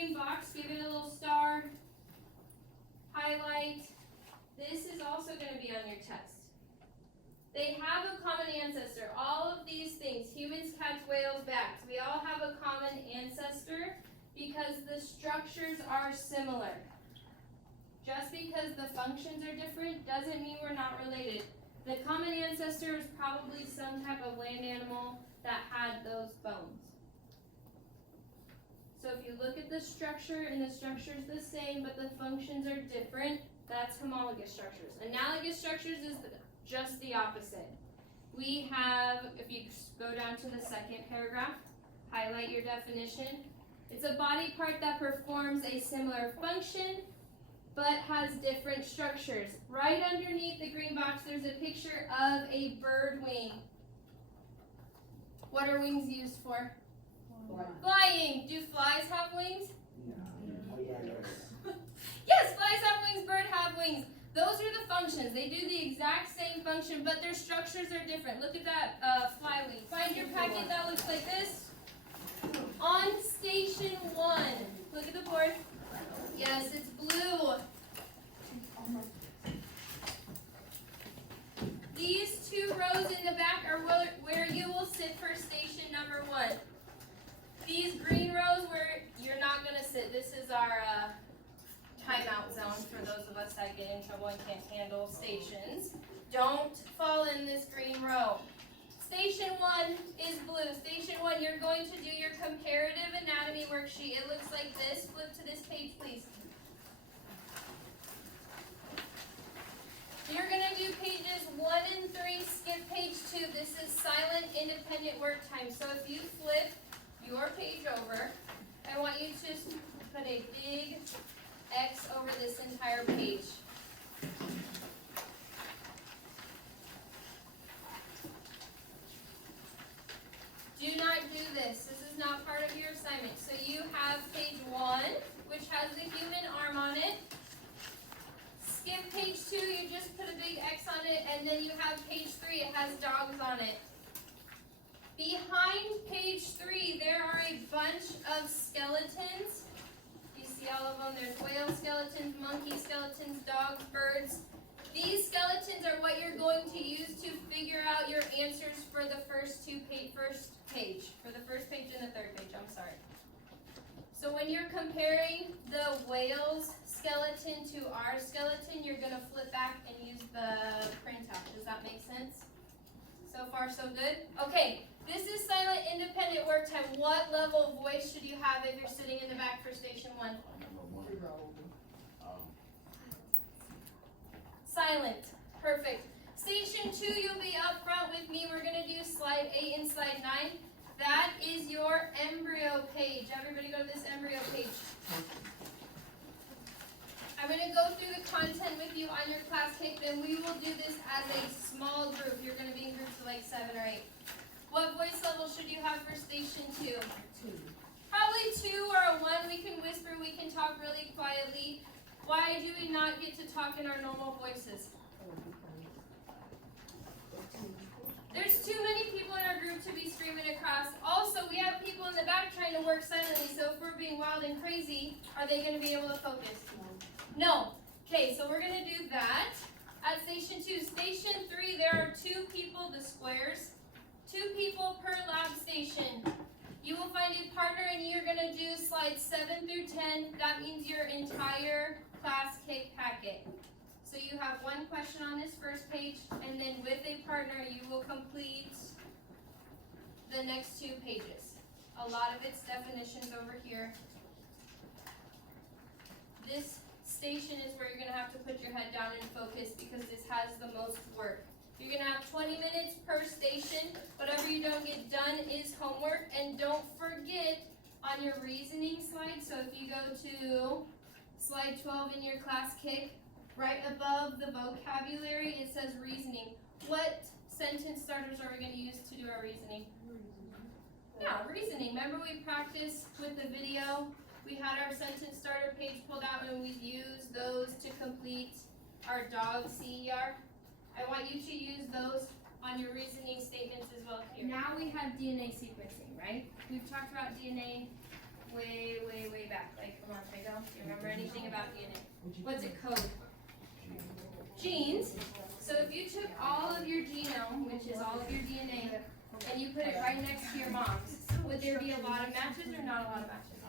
green box, give it a little star, highlight. This is also going to be on your test. They have a common ancestor. All of these things, humans, cats, whales, bats, we all have a common ancestor because the structures are similar. Just because the functions are different doesn't mean we're not related. The common ancestor is probably some type of land animal that had those bones. So if you look at the structure and the structure is the same but the functions are different, that's homologous structures. Analogous structures is just the opposite. We have, if you go down to the second paragraph, highlight your definition. It's a body part that performs a similar function but has different structures. Right underneath the green box, there's a picture of a bird wing. What are wings used for? Flying. Do flies have wings? Yes, flies have wings, birds have wings. Those are the functions. They do the exact same function, but their structures are different. Look at that fly wing. Find your packet that looks like this. On station 1. Look at the board. Yes, it's blue. These 2 rows in the back are where you will sit for station number 1. These green rows where you're not going to sit. This is our timeout zone for those of us that get in trouble and can't handle stations. Don't fall in this green row. Station 1 is blue. Station 1, you're going to do your comparative anatomy worksheet. It looks like this. Flip to this page, please. You're going to do pages 1 and 3, skip page 2. This is silent, independent work time. So if you flip your page over, I want you to just put a big X over this entire page. Do not do this. This is not part of your assignment. So you have page 1, which has the human arm on it. Skip page 2, you just put a big X on it, and then you have page 3, it has dogs on it. Behind page 3, there are a bunch of skeletons. You see all of them. There's whale skeletons, monkey skeletons, dogs, birds. These skeletons are what you're going to use to figure out your answers for the first page, for the first page and the third page, I'm sorry. So when you're comparing the whale's skeleton to our skeleton, you're going to flip back and use the printout. Does that make sense? So far, so good? Okay, this is silent independent work time. What level of voice should you have if you're sitting in the back for station 1? Silent. Perfect. Station 2, you'll be up front with me. We're going to do slide 8 and slide 9. That is your embryo page. Everybody go to this embryo page. I'm going to go through the content with you on your class tape, and we will do this as a small group. You're going to be in groups of like 7 or 8. What voice level should you have for station 2? 2. Probably 2 or a 1. We can whisper, we can talk really quietly. Why do we not get to talk in our normal voices? There's too many people in our group to be screaming across. Also, we have people in the back trying to work silently, so if we're being wild and crazy, are they going to be able to focus? No. Okay, so we're going to do that. At station 2. Station 3, there are 2 people, the squares. 2 people per lab station. You will find a partner and you're going to do slides 7 through 10. That means your entire class cake packet. So you have 1 question on this first page, and then with a partner you will complete the next 2 pages. A lot of its definitions over here. This station is where you're going to have to put your head down and focus because this has the most work. You're going to have 20 minutes per station. Whatever you don't get done is homework. And don't forget on your reasoning slide, so if you go to slide 12 in your class kick, right above the vocabulary, it says reasoning. What sentence starters are we going to use to do our reasoning? Yeah, reasoning. Remember we practiced with the video? We had our sentence starter page pulled out and we used those to complete our dog CER. I want you to use those on your reasoning statements as well here. Now we have DNA sequencing, right? We've talked about DNA way back, like anything about DNA. What's it code? Genes. So if you took all of your genome, which is all of your DNA, and you put it right next to your mom's, would there be a lot of matches or not a lot of matches?